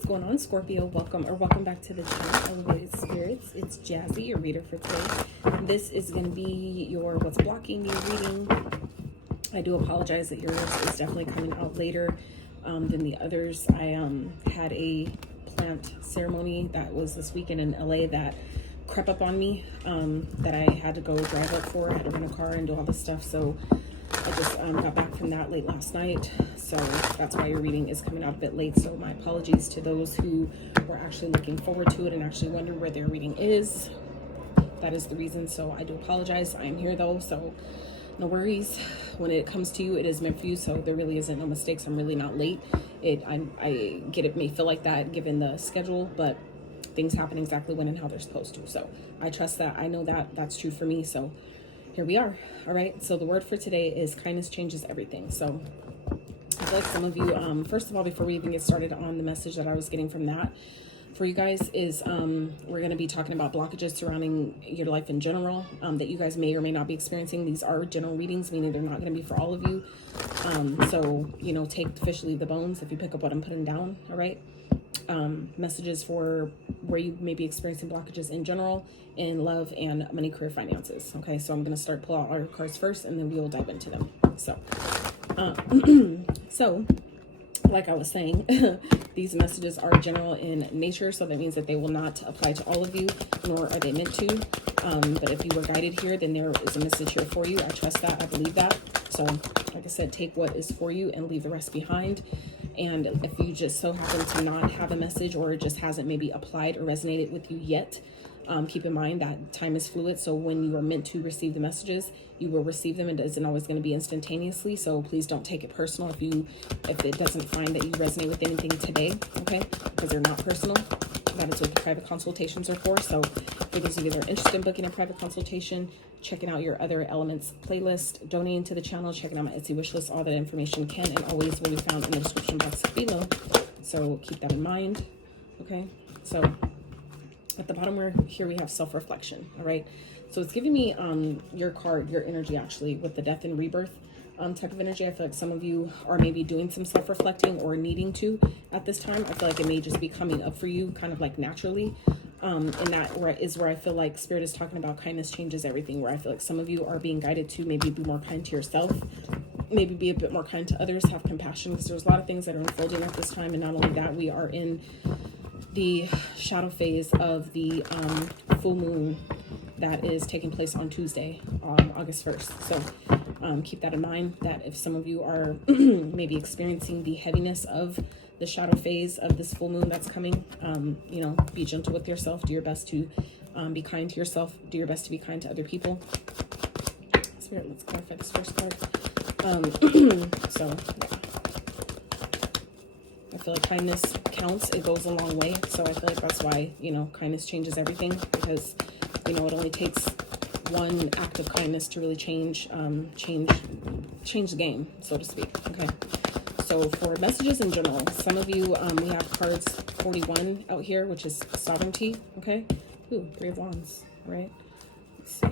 is going on, Scorpio? Welcome back to the channel, Elevated Spirits. It's Jazzy, your reader for today. This is going to be your what's blocking your reading. I do apologize that yours is definitely coming out later than the others. I had a plant ceremony that was this weekend in LA that crept up on me, that I had to go drive up for. I had to rent a car and do all this stuff, so I just got back from that late last night, so that's why your reading is coming out a bit late. So my apologies to those who were actually looking forward to it and actually wonder where their reading is. That is the reason, so I do apologize. I am here though, so no worries. When it comes to you, it is meant for you, so there really isn't no mistakes. I'm really not late. I get it may feel like that given the schedule, but things happen exactly when and how they're supposed to. So I trust that. I know that that's true for me. So here we are. All right. So the word for today is kindness changes everything. So I feel like some of you, first of all, before we even get started on the message that I was getting from that for you guys is we're going to be talking about blockages surrounding your life in general that you guys may or may not be experiencing. These are general readings, meaning they're not going to be for all of you. So, you know, take the fish, leave the bones if you pick up what I'm putting down. All right. Messages for where you may be experiencing blockages in general in love and money, career, finances. Okay, so I'm going to start pull out all your cards first and then we will dive into them. So so like I was saying, these messages are general in nature, so that means that they will not apply to all of you, nor are they meant to. But if you were guided here, then there is a message here for you. I trust that. I believe that. So like I said, take what is for you and leave the rest behind. And if you just so happen to not have a message or it just hasn't maybe applied or resonated with you yet, keep in mind that time is fluid. So when you are meant to receive the messages, you will receive them. It isn't always going to be instantaneously. So please don't take it personal if it doesn't find that you resonate with anything today, okay? Because they're not personal. That is what the private consultations are for. So for those of you that are interested in booking a private consultation, checking out your other elements playlist, donating to the channel, checking out my Etsy wishlist, all that information can and always will be found in the description box below. So keep that in mind, okay? So at the bottom here we have self-reflection, all right? So it's giving me your card, your energy actually, with the death and rebirth type of energy. I feel like some of you are maybe doing some self-reflecting or needing to at this time. I feel like it may just be coming up for you kind of like naturally. And that is where I feel like Spirit is talking about kindness changes everything, where I feel like some of you are being guided to maybe be more kind to yourself, maybe be a bit more kind to others, have compassion, because there's a lot of things that are unfolding at this time. And not only that, we are in the shadow phase of the full moon that is taking place on Tuesday, August 1st. So keep that in mind, that if some of you are maybe experiencing the heaviness of the shadow phase of this full moon that's coming, you know, be gentle with yourself. Do your best to be kind to yourself. Do your best to be kind to other people. Spirit, let's clarify this first card. So, yeah. I feel like kindness counts. It goes a long way. So I feel like that's why, you know, kindness changes everything, because, you know, it only takes one act of kindness to really change the game, so to speak. Okay. So for messages in general, some of you, we have cards 41 out here, which is sovereignty. Okay. Ooh, 3 of Wands. All right. Let's see.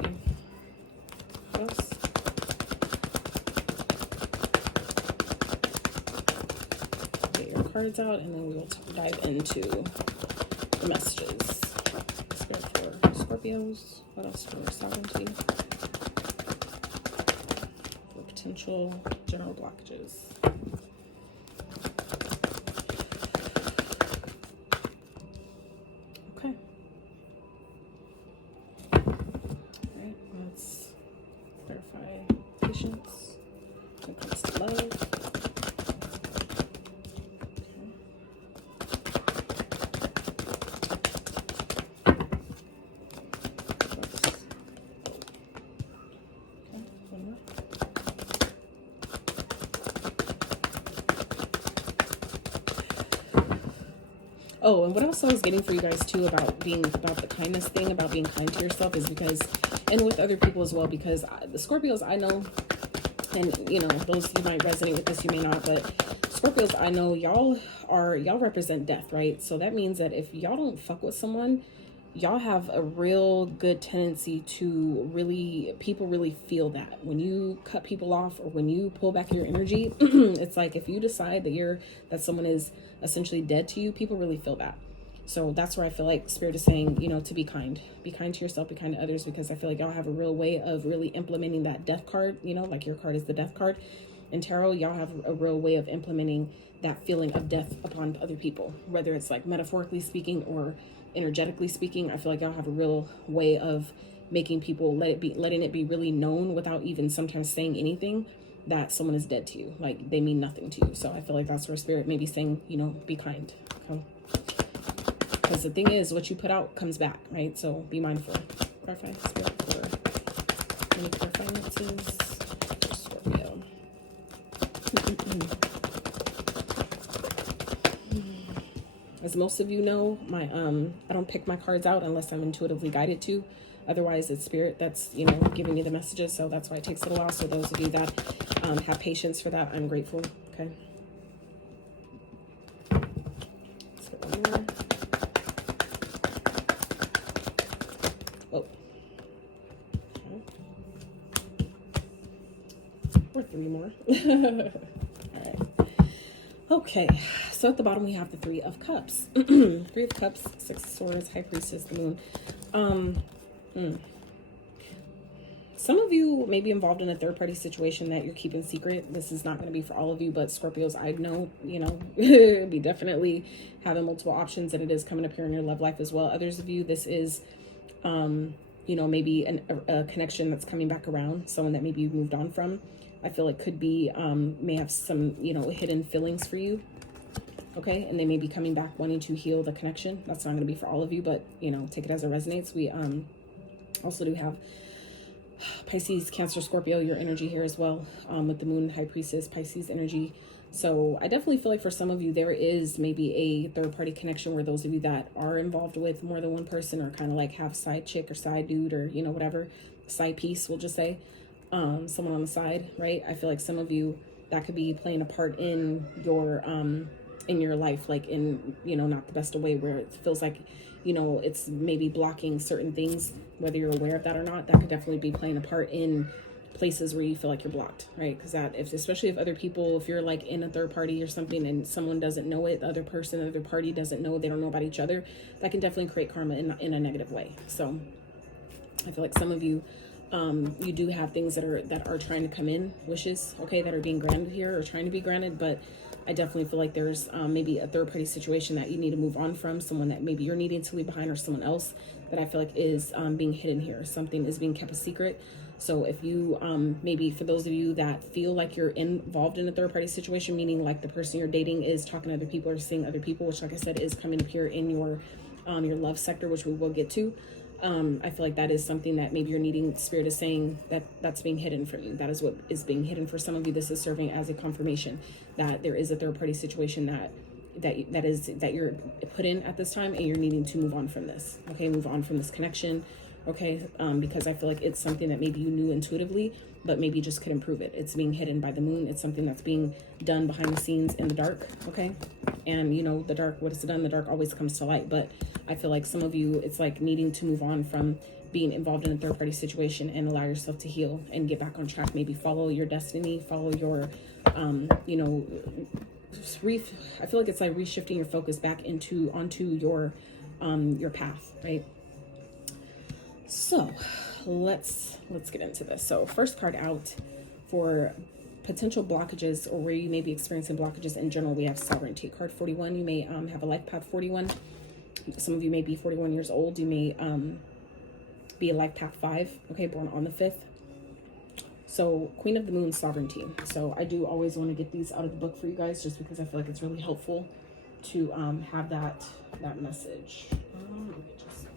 What else? Get your cards out, and then we will dive into the messages. Spirit for Scorpios. What else for sovereignty? For potential general blockages. Okay. All right, let's clarify patience when it comes to love. Oh, and what else I was getting for you guys too about the kindness thing, about being kind to yourself, is because, and with other people as well, because the Scorpios I know, and you know, those you might resonate with this, you may not, but Scorpios I know, y'all represent death, right? So that means that if y'all don't fuck with someone, y'all have a real good tendency to really, people really feel that when you cut people off or when you pull back your energy. It's like if you decide that someone is essentially dead to you, people really feel that. So that's where I feel like Spirit is saying, you know, to be kind to yourself, be kind to others, because I feel like y'all have a real way of really implementing that death card, you know, like your card is the death card in tarot. Y'all have a real way of implementing that feeling of death upon other people, whether it's like metaphorically speaking or energetically speaking. I feel like y'all have a real way of making people letting it be really known without even sometimes saying anything, that someone is dead to you, like they mean nothing to you. So I feel like that's where Spirit may be saying, you know, be kind. Okay? Because the thing is, what you put out comes back, right? So be mindful. Clarify, Spirit, for any core finances for Scorpio. As most of you know, I don't pick my cards out unless I'm intuitively guided to. Otherwise, it's Spirit that's, you know, giving me the messages. So that's why it takes a little while. So those of you that have patience for that, I'm grateful. Okay. Let's get one more. Oh. Okay. Or three more. All right. Okay, so at the bottom we have the Three of Cups. Three of Cups, Six of Swords, High Priestess, the Moon. Some of you may be involved in a third-party situation that you're keeping secret. This is not going to be for all of you, but Scorpios, I know, you know, be definitely having multiple options, and it is coming up here in your love life as well. Others of you, this is, you know, maybe a connection that's coming back around, someone that maybe you've moved on from. I feel it could be, may have some, you know, hidden feelings for you. Okay. And they may be coming back wanting to heal the connection. That's not going to be for all of you, but, you know, take it as it resonates. We also do have Pisces, Cancer, Scorpio, your energy here as well, with the Moon, High Priestess, Pisces energy. So I definitely feel like for some of you, there is maybe a third party connection where those of you that are involved with more than one person, or kind of like have side chick or side dude, or, you know, whatever, side piece, we'll just say, someone on the side, right? I feel like some of you, that could be playing a part in your life, like in, you know, not the best of way, where it feels like, you know, it's maybe blocking certain things, whether you're aware of that or not. That could definitely be playing a part in places where you feel like you're blocked, right? Because that, especially if other people, if you're like in a third party or something and someone doesn't know it, the other person, the other party doesn't know, they don't know about each other, that can definitely create karma in a negative way. So I feel like some of you, you do have things that are trying to come in, wishes, okay, that are being granted here or trying to be granted, but I definitely feel like there's maybe a third party situation that you need to move on from, someone that maybe you're needing to leave behind, or someone else that I feel like is being hidden here. Something is being kept a secret. So if you, maybe for those of you that feel like you're involved in a third party situation, meaning like the person you're dating is talking to other people or seeing other people, which like I said, is coming up here in your love sector, which we will get to. I feel like that is something that maybe you're needing. Spirit is saying that's being hidden from you. That is what is being hidden for some of you. This is serving as a confirmation that there is a third party situation that you're put in at this time, and you're needing to move on from this. Okay, move on from this connection. Okay, because I feel like it's something that maybe you knew intuitively, but maybe just couldn't prove it. It's being hidden by the moon. It's something that's being done behind the scenes in the dark. Okay, and you know the dark. What is done in the dark always comes to light. But I feel like some of you, it's like needing to move on from being involved in a third party situation and allow yourself to heal and get back on track. Maybe follow your destiny, follow your, you know, I feel like it's like reshifting your focus back onto your path, right? So let's get into this. So first card out for potential blockages, or where you may be experiencing blockages in general, we have Sovereignty. Card 41, you may have a life path 41. Some of you may be 41 years old. You may be a life path 5, okay, born on the 5th. So Queen of the Moon, Sovereignty. So I do always want to get these out of the book for you guys, just because I feel like it's really helpful to have that message. Let me just a second.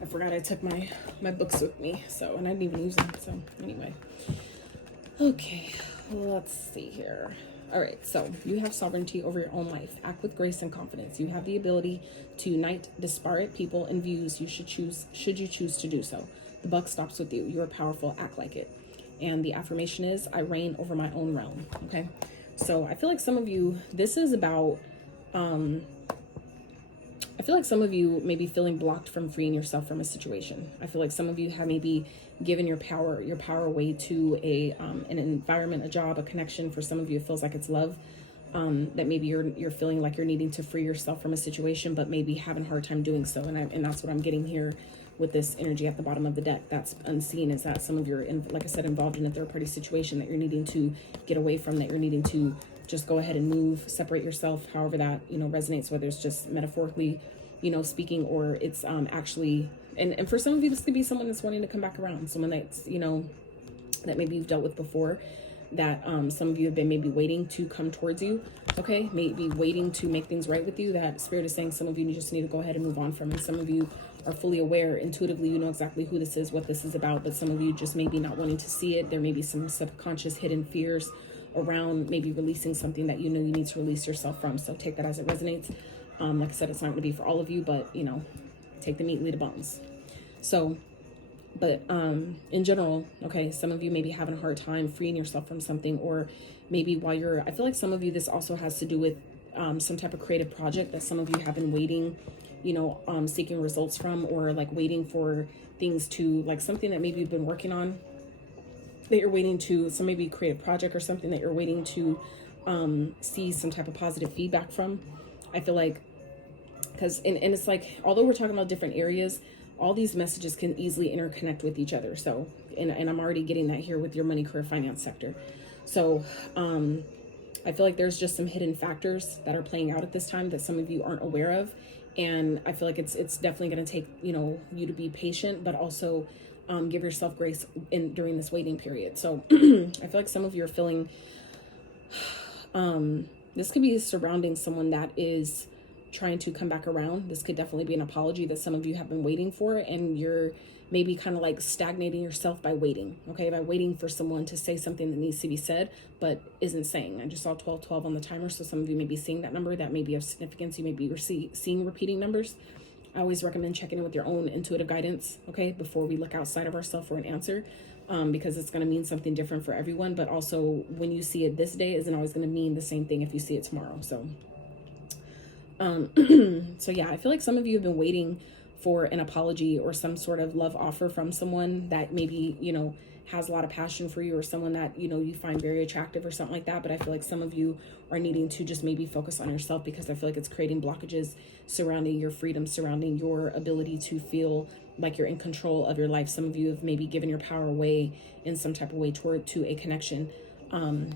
I forgot I took my books with me, so, and I didn't even use them. So anyway, okay, let's see here. All right, so you have sovereignty over your own life. Act with grace and confidence. You have the ability to unite disparate people and views. You should you choose to do so. The buck stops with you. You are powerful. Act like it. And the affirmation is, I reign over my own realm. Okay, so I feel like some of you, this is about, I feel like some of you may be feeling blocked from freeing yourself from a situation. I feel like some of you have maybe given your power away to an environment, a job, a connection. For some of you, it feels like it's love. That maybe you're feeling like you're needing to free yourself from a situation, but maybe having a hard time doing so. And that's what I'm getting here with this energy at the bottom of the deck. That's unseen, is that some of you are, like I said, involved in a third party situation that you're needing to get away from, that you're needing to just go ahead and move, separate yourself, however that, resonates, whether it's just metaphorically, speaking, or it's actually, and for some of you, this could be someone that's wanting to come back around, someone that's, that maybe you've dealt with before, that some of you have been maybe waiting to come towards you, okay? Maybe waiting to make things right with you, that Spirit is saying some of you just need to go ahead and move on from, and some of you are fully aware, intuitively, you know exactly who this is, what this is about, but some of you just maybe not wanting to see it. There may be some subconscious hidden fears around maybe releasing something that you need to release yourself from, so take that as it resonates. Like I said, it's not going to be for all of you, but take the meat, leave the bones. So, but in general, okay, some of you may be having a hard time freeing yourself from something, or maybe while I feel like some of you, this also has to do with some type of creative project that some of you have been waiting, seeking results from, or like waiting for things to, like something that maybe you've been working on that you're waiting to, so maybe creative project or something that you're waiting to see some type of positive feedback from. I feel like, because, and it's like, although we're talking about different areas, all these messages can easily interconnect with each other. So, and I'm already getting that here with your money, career, finance sector. So, I feel like there's just some hidden factors that are playing out at this time that some of you aren't aware of. And I feel like it's definitely going to take, you to be patient, but also give yourself grace during this waiting period. So I feel like some of you are feeling, this could be surrounding someone that is trying to come back around. This could definitely be an apology that some of you have been waiting for, and you're maybe kind of like stagnating yourself by waiting, okay? By waiting for someone to say something that needs to be said, but isn't saying. I just saw 1212 on the timer, so some of you may be seeing that number. That may be of significance. You may be seeing repeating numbers. I always recommend checking in with your own intuitive guidance, okay, before we look outside of ourselves for an answer, because it's going to mean something different for everyone. But also, when you see it this day, isn't always going to mean the same thing if you see it tomorrow. So, so yeah, I feel like some of you have been waiting for an apology or some sort of love offer from someone that maybe, has a lot of passion for you, or someone that, you find very attractive or something like that. But I feel like some of you are needing to just maybe focus on yourself, because I feel like it's creating blockages surrounding your freedom, surrounding your ability to feel like you're in control of your life. Some of you have maybe given your power away in some type of way to a connection.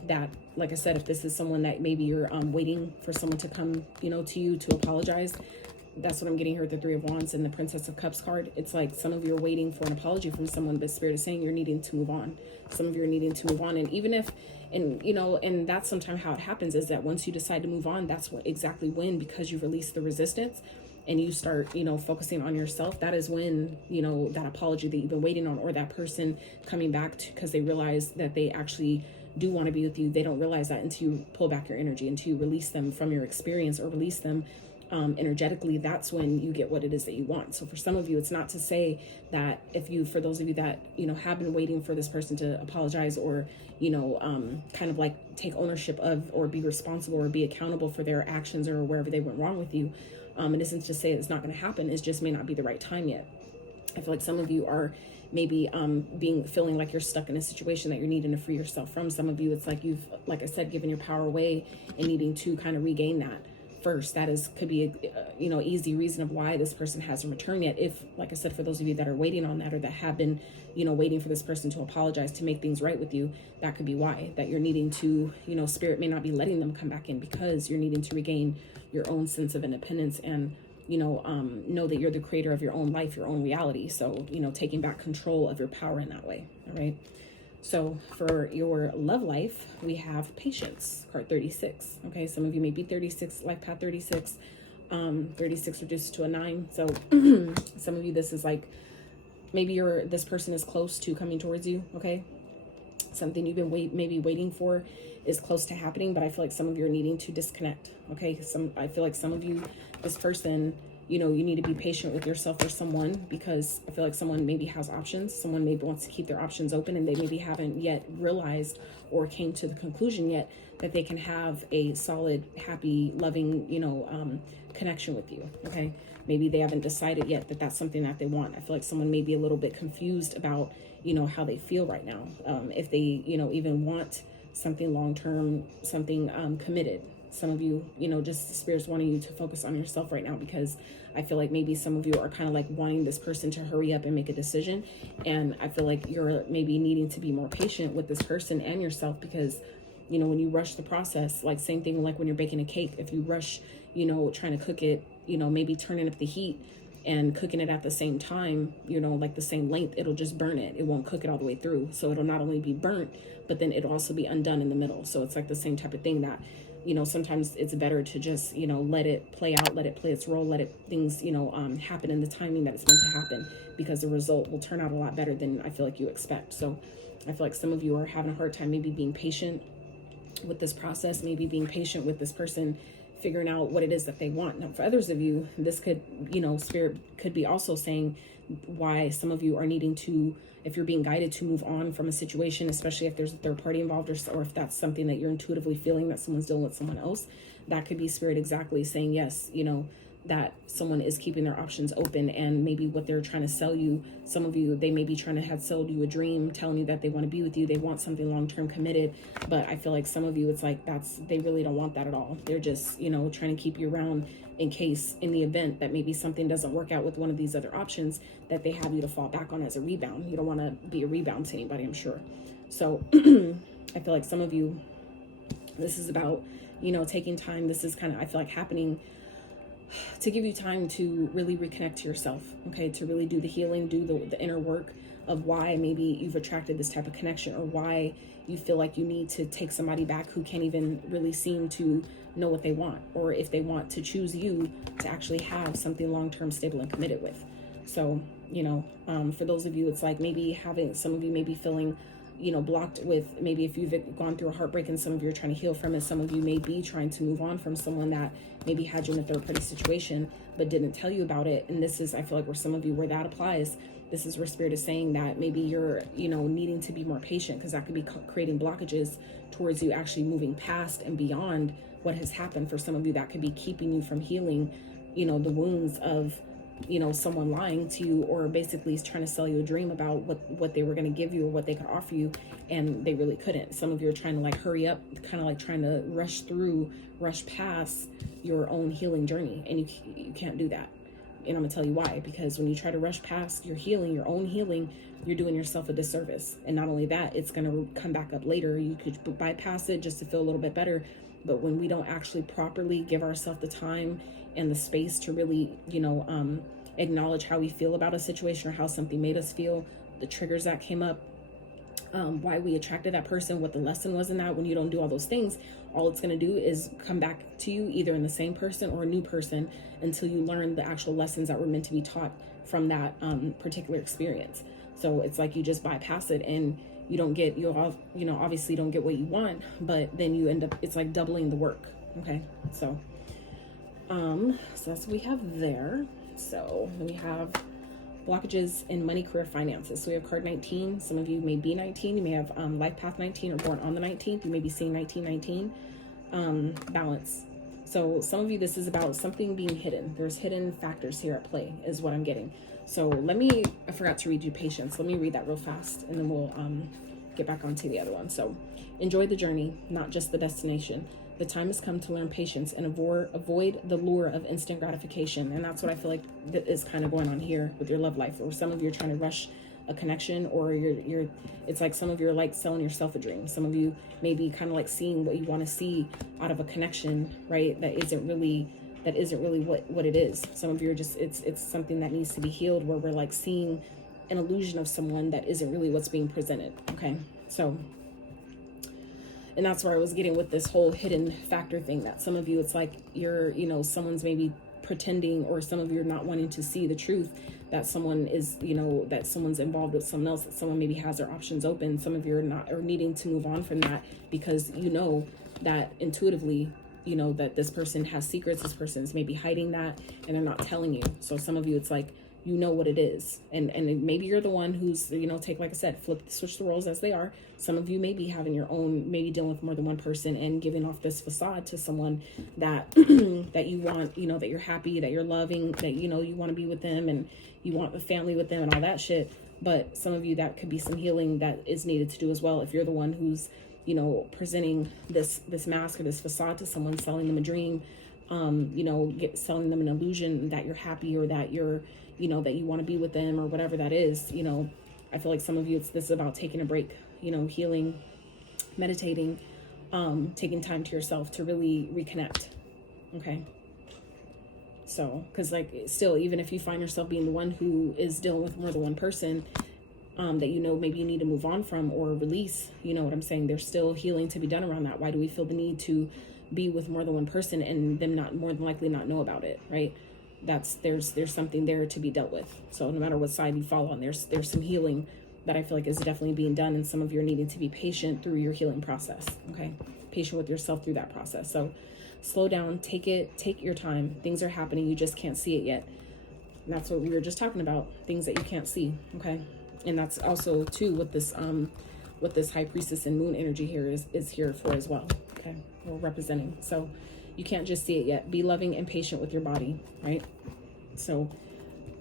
That, like I said, if this is someone that maybe you're waiting for someone to come, to you to apologize, that's what I'm getting here with the Three of Wands and the Princess of Cups card. It's like some of you are waiting for an apology from someone, but Spirit is saying you're needing to move on. Some of you are needing to move on. And even if, and that's sometimes how it happens, is that once you decide to move on, that's exactly when, because you release the resistance and you start, focusing on yourself, that is when, that apology that you've been waiting on, or that person coming back because they realize that they actually do want to be with you. They don't realize that until you pull back your energy, until you release them from your experience, or release them energetically. That's when you get what it is that you want. So for some of you, it's not to say that for those of you that, have been waiting for this person to apologize, or, kind of like take ownership of, or be responsible, or be accountable for their actions, or wherever they went wrong with you. It isn't to say it's not going to happen. It just may not be the right time yet. I feel like some of you are maybe feeling like you're stuck in a situation that you're needing to free yourself from. Some of you, it's like you've, like I said, given your power away and needing to kind of regain that first. That could be a easy reason of why this person hasn't returned yet. If, like I said, for those of you that are waiting on that, or that have been waiting for this person to apologize, to make things right with you, that could be why, that you're needing to, Spirit may not be letting them come back in, because you're needing to regain your own sense of independence, and know that you're the creator of your own life, your own reality. So, taking back control of your power in that way. All right. So for your love life, we have patience, card 36. Okay. Some of you may be 36, life path 36, 36 reduces to a 9. So some of you, this is like, maybe this person is close to coming towards you. Okay. something you've been maybe waiting for is close to happening, but I feel like some of you are needing to disconnect. Okay, I feel like some of you, this person, you know, you need to be patient with yourself or someone, because I feel like someone maybe has options. Someone maybe wants to keep their options open, and they maybe haven't yet realized or came to the conclusion yet that they can have a solid, happy, loving, you know, connection with you. Okay, maybe they haven't decided yet that that's something that they want. I feel like someone may be a little bit confused about, you know, how they feel right now. If they, you know, even want something long-term, something committed. Some of you, you know, just the Spirit's wanting you to focus on yourself right now, because I feel like maybe some of you are kind of like wanting this person to hurry up and make a decision. And I feel like you're maybe needing to be more patient with this person and yourself, because, you know, when you rush the process, like same thing like when you're baking a cake, if you rush, you know, trying to cook it, you know, maybe turning up the heat and cooking it at the same time, you know, like the same length, it'll just burn it. It won't cook it all the way through. So it'll not only be burnt, but then it'll also be undone in the middle. So it's like the same type of thing that, you know, sometimes it's better to just, you know, let it play out, let it play its role, things, you know, happen in the timing that it's meant to happen, because the result will turn out a lot better than I feel like you expect. So I feel like some of you are having a hard time maybe being patient with this process, maybe being patient with this person, figuring out what it is that they want. Now, for others of you, this could, you know, Spirit could be also saying why some of you are needing to, if you're being guided to move on from a situation, especially if there's a third party involved, or if that's something that you're intuitively feeling that someone's dealing with someone else, that could be Spirit exactly saying, yes, you know, that someone is keeping their options open, and maybe what they're trying to sell you, some of you, they may be trying to have sold you a dream, telling you that they want to be with you, they want something long-term committed, but I feel like some of you, it's like they really don't want that at all. They're just, you know, trying to keep you around in case, in the event that maybe something doesn't work out with one of these other options, that they have you to fall back on as a rebound. You don't want to be a rebound to anybody, I'm sure. So I feel like some of you, this is about, you know, taking time. This is kind of, I feel like, happening to give you time to really reconnect to yourself, okay, to really do the healing, do the inner work of why maybe you've attracted this type of connection, or why you feel like you need to take somebody back who can't even really seem to know what they want, or if they want to choose you to actually have something long-term, stable, and committed with. So, you know, for those of you, it's like maybe having, some of you may be feeling, you know, blocked with, maybe if you've gone through a heartbreak and some of you are trying to heal from it, some of you may be trying to move on from someone that maybe had you in a third party situation but didn't tell you about it. And this is, I feel like, where some of you, where that applies, this is where Spirit is saying that maybe you're, you know, needing to be more patient, because that could be creating blockages towards you actually moving past and beyond what has happened. For some of you, that could be keeping you from healing, you know, the wounds of, you know, someone lying to you, or basically trying to sell you a dream about what they were going to give you or what they could offer you, and they really couldn't. Some of you are trying to like hurry up, kind of like trying to rush past your own healing journey, and you can't do that. And I'm gonna tell you why. Because when you try to rush past your healing, your own healing, you're doing yourself a disservice. And not only that, it's gonna come back up later. You could bypass it just to feel a little bit better, but when we don't actually properly give ourselves the time and the space to really, you know, acknowledge how we feel about a situation, or how something made us feel, the triggers that came up, why we attracted that person, what the lesson was in that, when you don't do all those things, all it's going to do is come back to you either in the same person or a new person, until you learn the actual lessons that were meant to be taught from that particular experience. So it's like you just bypass it, and you don't get, you know, obviously don't get what you want, but then you end up, it's like doubling the work. Okay, so that's what we have there. So we have blockages in money, career, finances. So we have card 19. Some of you may be 19. You may have life path 19, or born on the 19th. You may be seeing 1919. Balance. So some of you, this is about something being hidden. There's hidden factors here at play, is what I'm getting. So I forgot to read you patience. Let me read that real fast, and then we'll get back onto the other one. So enjoy the journey, not just the destination. The time has come to learn patience and avoid the lure of instant gratification. And that's what I feel like that is kind of going on here with your love life. Or some of you are trying to rush a connection, or it's like some of you are like selling yourself a dream. Some of you may be kind of like seeing what you want to see out of a connection, right? That isn't really what it is. Some of you are just, it's something that needs to be healed, where we're like seeing an illusion of someone that isn't really what's being presented. Okay, so, and that's where I was getting with this whole hidden factor thing, that some of you, it's like you're, you know, someone's maybe pretending, or some of you are not wanting to see the truth that someone is, that someone's involved with someone else, that someone maybe has their options open. Some of you are not, or needing to move on from that because that intuitively, that this person has secrets, this person is maybe hiding that, and they're not telling you. So some of you, it's like, what it is. And maybe you're the one who's, take, like I said, switch the roles as they are. Some of you may be having your own, maybe dealing with more than one person and giving off this facade to someone that, that you want, that you're happy, that you're loving, that, you want to be with them and you want a family with them and all that shit. But some of you, that could be some healing that is needed to do as well. If you're the one who's, presenting this mask or this facade to someone, selling them a dream, selling them an illusion that you're happy, or that you're, that you want to be with them, or whatever that is. I feel like some of you, this is about taking a break, healing, meditating, taking time to yourself to really reconnect. Okay. So, because like, still, even if you find yourself being the one who is dealing with more than one person, that maybe you need to move on from or release, what I'm saying, there's still healing to be done around that. Why do we feel the need to be with more than one person and them not, more than likely, not know about it, right? There's something there to be dealt with. So no matter what side you fall on, there's some healing that I feel like is definitely being done, and some of you are needing to be patient through your healing process. Okay, patient with yourself through that process. So slow down, take your time. Things are happening, you just can't see it yet. And that's what we were just talking about, things that you can't see. Okay, and that's also too what this high priestess and moon energy here is here for as well. Okay, we're representing. So you can't just see it yet. Be loving and patient with your body, right? So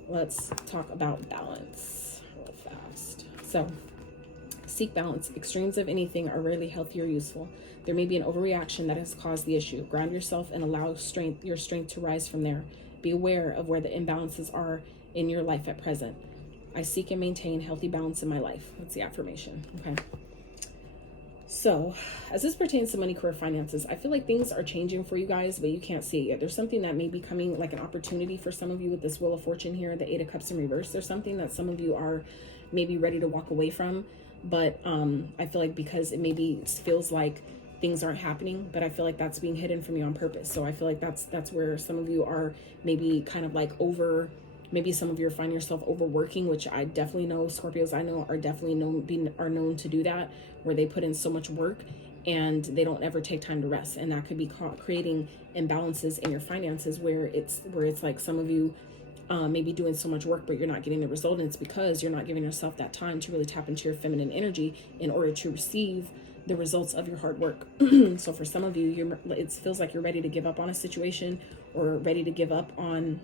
let's talk about balance real fast. So seek balance. Extremes of anything are rarely healthy or useful. There may be an overreaction that has caused the issue. Ground yourself and allow your strength to rise from there. Be aware of where the imbalances are in your life at present. I seek and maintain healthy balance in my life. That's the affirmation. Okay. So as this pertains to money, career, finances, I feel like things are changing for you guys, but you can't see it yet. There's something that may be coming, like an opportunity for some of you with this Wheel of Fortune here, the 8 of Cups in reverse. There's something that some of you are maybe ready to walk away from, but I feel like because it maybe feels like things aren't happening, but I feel like that's being hidden from you on purpose. So I feel like that's where some of you are maybe kind of like maybe some of you are finding yourself overworking, which I definitely know Scorpios I know are definitely known to do that, where they put in so much work and they don't ever take time to rest. And that could be creating imbalances in your finances where it's like some of you maybe doing so much work, but you're not getting the result. And it's because you're not giving yourself that time to really tap into your feminine energy in order to receive the results of your hard work. So for some of you, it feels like you're ready to give up on a situation, or ready to give up on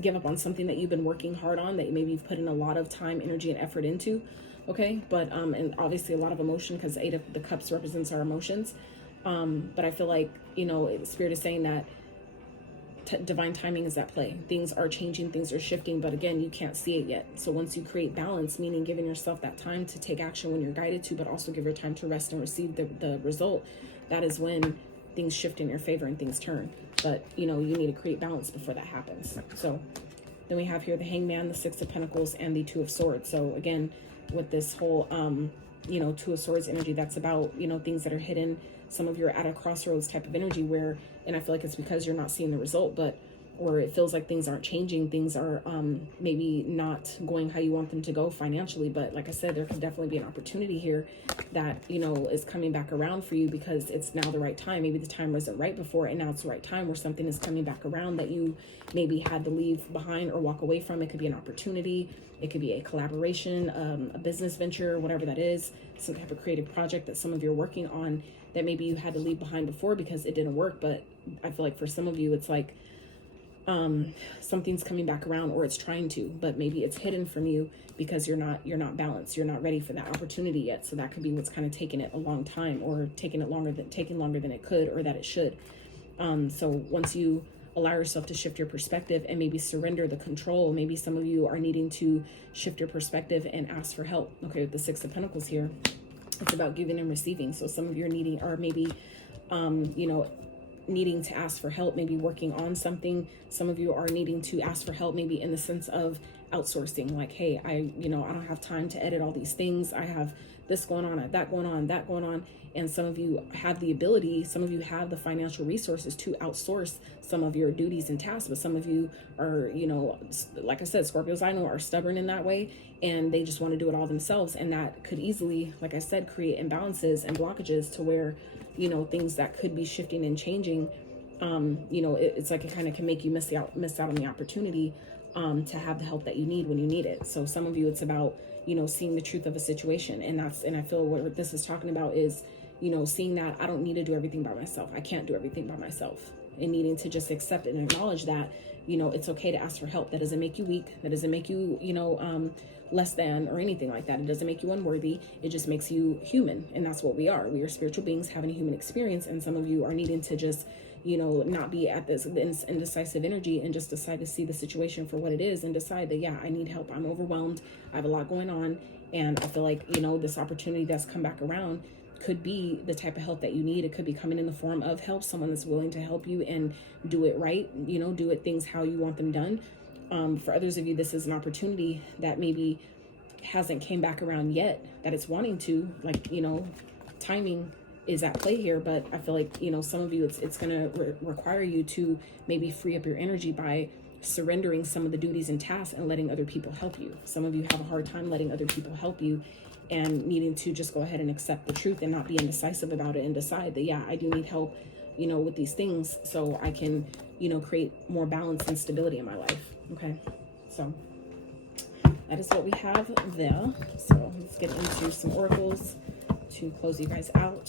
give up on something that you've been working hard on, that maybe you've put in a lot of time, energy, and effort into. Okay, but and obviously a lot of emotion, because 8 of the Cups represents our emotions. But I feel like Spirit is saying that divine timing is at play. Things are changing, things are shifting, but again, you can't see it yet. So once you create balance, meaning giving yourself that time to take action when you're guided to, but also give your time to rest and receive the result, that is when things shift in your favor and things turn. But you need to create balance before that happens. So then we have here the Hangman, the 6 of Pentacles, and the 2 of Swords. So again, with this whole 2 of Swords energy, that's about things that are hidden. Some of you are at a crossroads type of energy where, and I feel like it's because you're not seeing the result, or it feels like things aren't changing, things are maybe not going how you want them to go financially. But like I said, there could definitely be an opportunity here that is coming back around for you, because it's now the right time. Maybe the time wasn't right before, and now it's the right time where something is coming back around that you maybe had to leave behind or walk away from. It could be an opportunity, it could be a collaboration, a business venture, whatever that is, some type of creative project that some of you are working on that maybe you had to leave behind before because it didn't work. But I feel like for some of you, it's like something's coming back around, or it's trying to, but maybe it's hidden from you because you're not balanced, you're not ready for that opportunity yet. So that could be what's kind of taking it a long time, or taking longer than it could, or that it should. So once you allow yourself to shift your perspective and maybe surrender the control, maybe some of you are needing to shift your perspective and ask for help. Okay, with the 6 of Pentacles here, it's about giving and receiving. So some of you are needing, or maybe needing to ask for help, maybe working on something. Some of you are needing to ask for help, maybe in the sense of outsourcing, like, hey, I don't have time to edit all these things. I have this going on, that going on, that going on. And some of you have the ability, some of you have the financial resources to outsource some of your duties and tasks, but some of you are, you know, like I said, Scorpios I know are stubborn in that way, and they just want to do it all themselves. And that could easily, like I said, create imbalances and blockages to where, you know, things that could be shifting and changing, you know, it's like it kind of can make you miss out on the opportunity to have the help that you need when you need it. So some of you, it's about, you know, seeing the truth of a situation. And I feel what this is talking about is, you know, seeing that I don't need to do everything by myself. I can't do everything by myself, and needing to just accept and acknowledge that, you know, it's okay to ask for help. That doesn't make you weak. That doesn't make you, you know, less than or anything like that. It doesn't make you unworthy. It just makes you human. And that's what we are. We are spiritual beings having a human experience. And some of you are needing to just, you know, not be at this indecisive energy and just decide to see the situation for what it is and decide that, yeah, I need help. I'm overwhelmed. I have a lot going on. And I feel like, you know, this opportunity that's come back around could be the type of help that you need. It could be coming in the form of help, someone that's willing to help you and do it right, you know, do it things how you want them done. For others of you, this is an opportunity that maybe hasn't came back around yet, that it's wanting to, like, you know, timing is at play here. But I feel like, you know, some of you, it's going to require you to maybe free up your energy by surrendering some of the duties and tasks and letting other people help you. Some of you have a hard time letting other people help you and needing to just go ahead and accept the truth and not be indecisive about it and decide that, yeah, I do need help, you know, with these things so I can, you know, create more balance and stability in my life. Okay, so that is what we have there. So let's get into some oracles to close you guys out.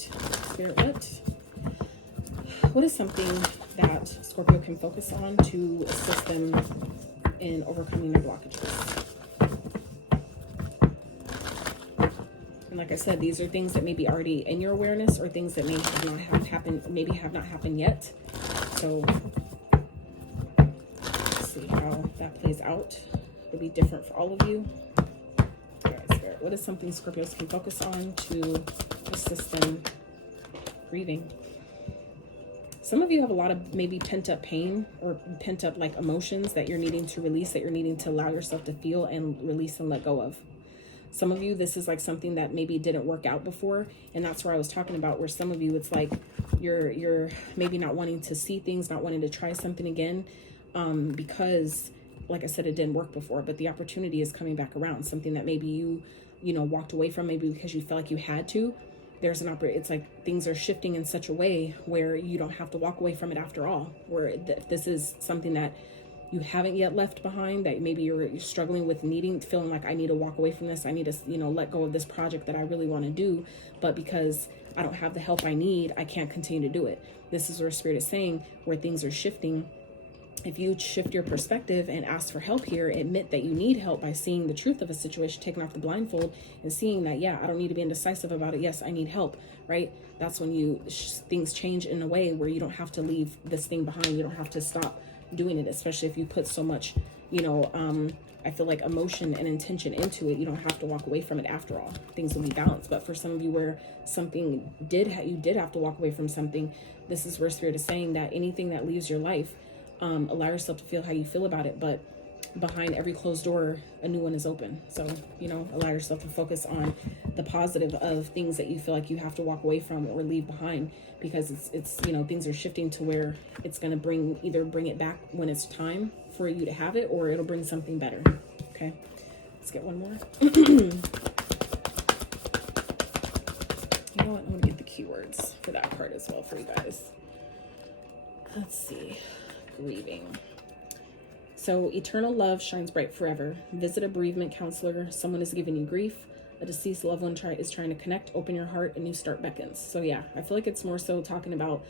Spirit, what is something that Scorpio can focus on to assist them in overcoming their blockages? And like I said, these are things that may be already in your awareness or things that may have not happened yet. So let's see how that plays out. It'll be different for all of you. All right, Spirit, what is something Scorpios can focus on to assist them grieving? Some of you have a lot of maybe pent up pain or pent up like emotions that you're needing to release, that you're needing to allow yourself to feel and release and let go of. Some of you, this is like something that maybe didn't work out before. And that's where I was talking about, where some of you, it's like you're maybe not wanting to see things, not wanting to try something again, because like I said, it didn't work before, but the opportunity is coming back around. Something that maybe you know, walked away from, maybe because you felt like you had to. There's it's like things are shifting in such a way where you don't have to walk away from it after all, where if this is something that you haven't yet left behind, that maybe you're struggling with feeling like I need to walk away from this. I need to, you know, let go of this project that I really want to do, but because I don't have the help I need, I can't continue to do it. This is where Spirit is saying, where things are shifting. If you shift your perspective and ask for help here, admit that you need help by seeing the truth of a situation, taking off the blindfold and seeing that, yeah, I don't need to be indecisive about it. Yes, I need help, right? That's when things change in a way where you don't have to leave this thing behind. You don't have to stop doing it, especially if you put so much, you know, I feel like emotion and intention into it. You don't have to walk away from it after all. Things will be balanced. But for some of you where something you did have to walk away from something, this is where Spirit is saying that anything that leaves your life, allow yourself to feel how you feel about it, but behind every closed door, a new one is open. So, you know, allow yourself to focus on the positive of things that you feel like you have to walk away from or leave behind, because it's you know, things are shifting to where it's going to either bring it back when it's time for you to have it, or it'll bring something better. Okay, let's get one more. You know what, I'm going to get the keywords for that card as well for you guys. Let's see. Grieving. So eternal love shines bright forever. Visit a bereavement counselor. Someone is giving you grief. A deceased loved one is trying to connect. Open your heart. A new start beckons. So yeah, I feel like it's more so talking about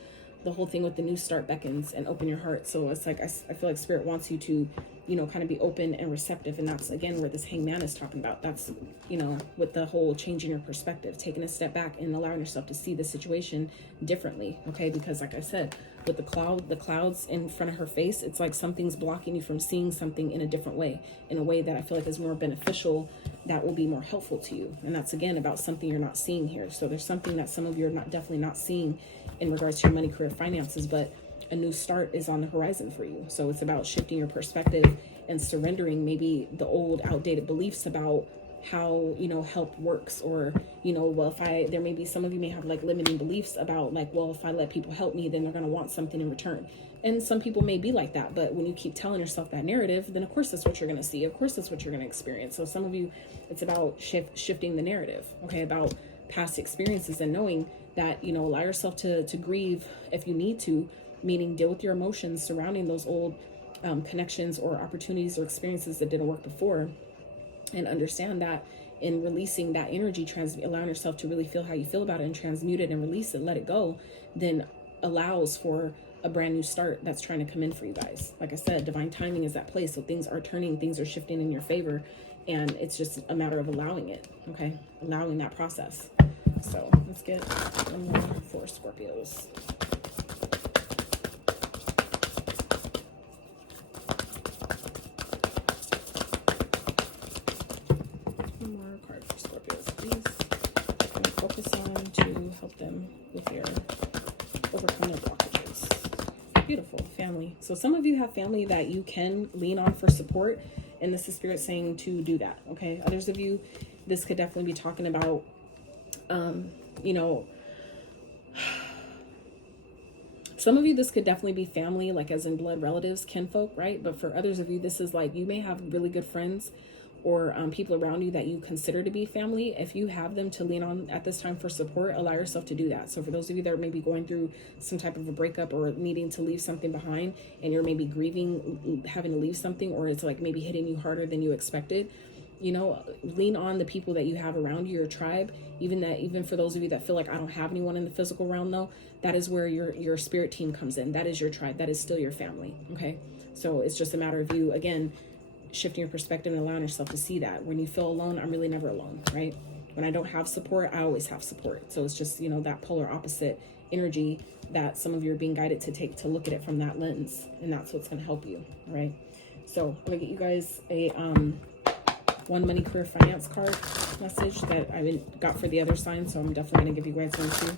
the whole thing with the new start beckons and open your heart. So it's like I feel like Spirit wants you to, you know, kind of be open and receptive. And that's again where this hangman is talking about. That's, you know, with the whole changing your perspective, taking a step back and allowing yourself to see the situation differently. Okay, because like I said, with the clouds in front of her face, it's like something's blocking you from seeing something in a different way, in a way that I feel like is more beneficial, that will be more helpful to you. And that's again about something you're not seeing here. So there's something that some of you are definitely not seeing in regards to your money, career, finances, but a new start is on the horizon for you. So it's about shifting your perspective and surrendering maybe the old outdated beliefs about how, you know, help works, or, you know, well, there may be, some of you may have like limiting beliefs about like, well, if I let people help me, then they're going to want something in return. And some people may be like that, but when you keep telling yourself that narrative, then of course that's what you're going to see. Of course that's what you're going to experience. So some of you, it's about shifting the narrative, okay, about past experiences, and knowing that, you know, allow yourself to grieve if you need to, meaning deal with your emotions surrounding those old connections or opportunities or experiences that didn't work before, and understand that in releasing that energy, allowing yourself to really feel how you feel about it and transmute it and release it, let it go, then allows for a brand new start that's trying to come in for you guys. Like I said, divine timing is that place. So things are turning, things are shifting in your favor, and it's just a matter of allowing it, okay? Allowing that process. So let's get one more for Scorpios. One more card for Scorpios, please. And focus on to help them with their overcome their blockages. Beautiful. Family. So some of you have family that you can lean on for support, and this is Spirit saying to do that, okay? Others of you, this could definitely be talking about you know, some of you, this could definitely be family, like as in blood relatives, kinfolk, right? But for others of you, this is like, you may have really good friends or people around you that you consider to be family. If you have them to lean on at this time for support, allow yourself to do that. So for those of you that are maybe going through some type of a breakup or needing to leave something behind, and you're maybe grieving having to leave something, or it's like maybe hitting you harder than you expected, you know, lean on the people that you have around you, your tribe. Even for those of you that feel like, I don't have anyone in the physical realm, though, that is where your spirit team comes in. That is your tribe. That is still your family. Okay. So it's just a matter of you, again, shifting your perspective and allowing yourself to see that when you feel alone, I'm really never alone, right? When I don't have support, I always have support. So it's just, you know, that polar opposite energy that some of you are being guided to take, to look at it from that lens. And that's what's going to help you. Right. So I'm going to get you guys a, one money, career, finance card message that I got for the other sign. So I'm definitely going to give you guys one too.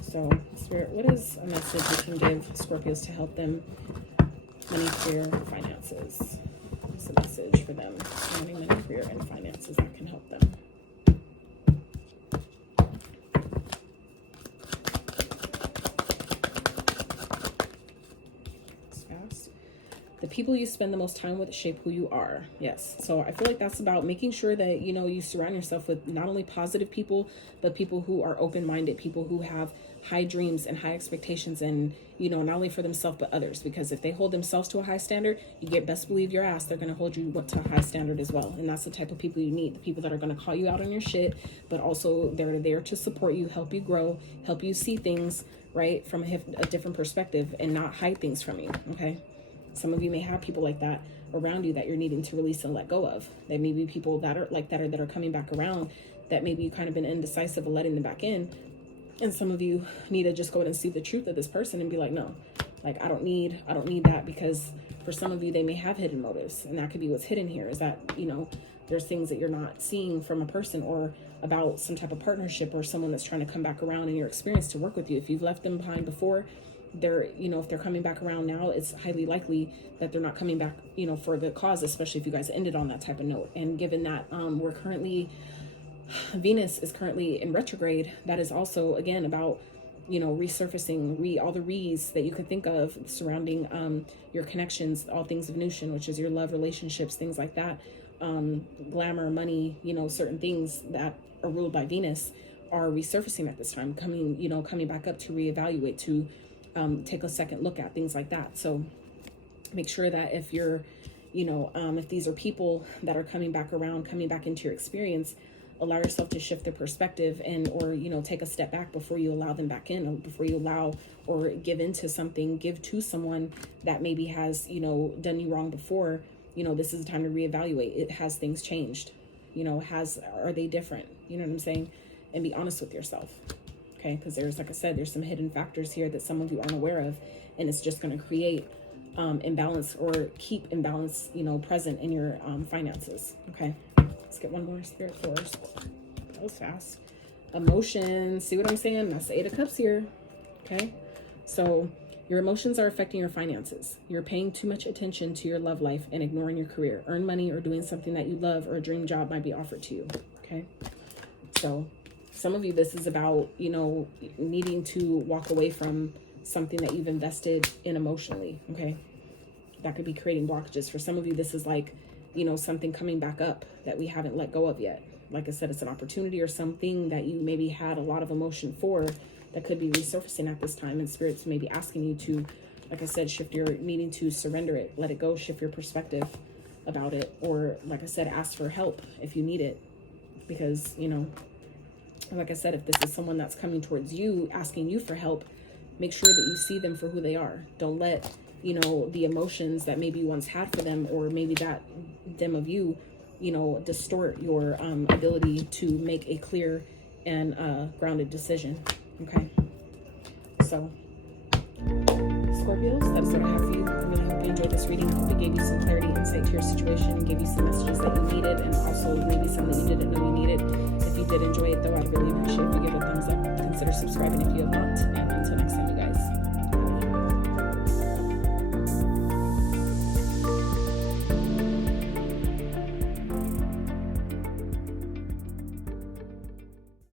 So Spirit, what is a message you can give Scorpios to help them money, career, finances? What's a message for them? Money, career, and finances that can help them. The people you spend the most time with shape who you are. Yes. So I feel like that's about making sure that, you know, you surround yourself with not only positive people, but people who are open-minded, people who have high dreams and high expectations, and, you know, not only for themselves, but others. Because if they hold themselves to a high standard, you get best believe your ass, they're going to hold you to a high standard as well. And that's the type of people you need. The people that are going to call you out on your shit, but also they're there to support you, help you grow, help you see things, right, from a different perspective, and not hide things from you. Okay. Some of you may have people like that around you that you're needing to release and let go of. There may be people that are like that, or that are coming back around, that maybe you kind of been indecisive of letting them back in. And some of you need to just go ahead and see the truth of this person and be like, no, like, I don't need that. Because for some of you, they may have hidden motives, and that could be what's hidden here, is that, you know, there's things that you're not seeing from a person, or about some type of partnership, or someone that's trying to come back around in your experience to work with you. If you've left them behind before, they're, you know, if they're coming back around now, it's highly likely that they're not coming back, you know, for the cause, especially if you guys ended on that type of note. And given that we're currently, Venus is currently in retrograde, that is also, again, about, you know, resurfacing, all the re's that you could think of surrounding your connections, all things of Venusian, which is your love, relationships, things like that, glamour, money, you know, certain things that are ruled by Venus are resurfacing at this time, coming back up to reevaluate, to take a second look at things like that. So make sure that if you're, you know, if these are people that are coming back around, coming back into your experience, allow yourself to shift their perspective, and, or, you know, take a step back before you allow them back in, or before you allow or give into something, give to someone that maybe has, you know, done you wrong before. You know, this is the time to reevaluate. It has things changed, you know, are they different? You know what I'm saying? And be honest with yourself. Okay, because there's, like I said, there's some hidden factors here that some of you aren't aware of, and it's just going to create imbalance, or keep imbalance, you know, present in your finances. Okay, let's get one more Spirit force. That was fast. Emotions. See what I'm saying? That's the 8 of Cups here. Okay, so Your emotions are affecting your finances. You're paying too much attention to your love life and ignoring your career. Earn money or doing something that you love, or a dream job might be offered to you. Okay. So some of you, this is about, you know, needing to walk away from something that you've invested in emotionally. Okay. That could be creating blockages. For some of you, this is like, you know, something coming back up that we haven't let go of yet. Like I said, it's an opportunity or something that you maybe had a lot of emotion for that could be resurfacing at this time. And Spirit's maybe asking you to, like I said, shift your needing to surrender it, let it go, shift your perspective about it. Or like I said, ask for help if you need it. Because, you know, like I said, if this is someone that's coming towards you, asking you for help, make sure that you see them for who they are. Don't let, you know, the emotions that maybe you once had for them, or maybe that them of you, you know, distort your ability to make a clear and grounded decision. Okay. So, Scorpios, that is what I have for you. I really hope you enjoyed this reading. I hope it gave you some clarity, insight to your situation, and gave you some messages that you needed, and also maybe some that you didn't know you needed. If you did enjoy it, though, I'd really appreciate if you give it a thumbs up. Consider subscribing if you have not.